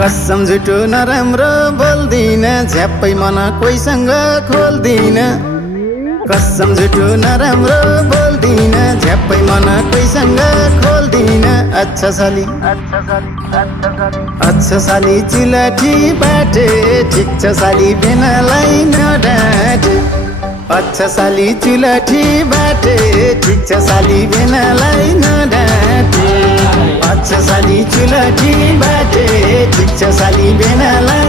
कसम झुटो नराम्रो बोल्दिन झ्याप्पै मन कोहीसँग खोल्दिन कसम झुटो नराम्रो बोल्दिन झ्याप्पै मन कोहीसँग खोल्दिन अच्छा साली चुलाठी बाटे ठिक छ साली बेनालाई नडाटे अच्छा साली चुलाठी बाटे ठिक छ साली बेनालाई नडाटे अच्छा साली चुलाठी बाटे ठिक छ साली बेनालाई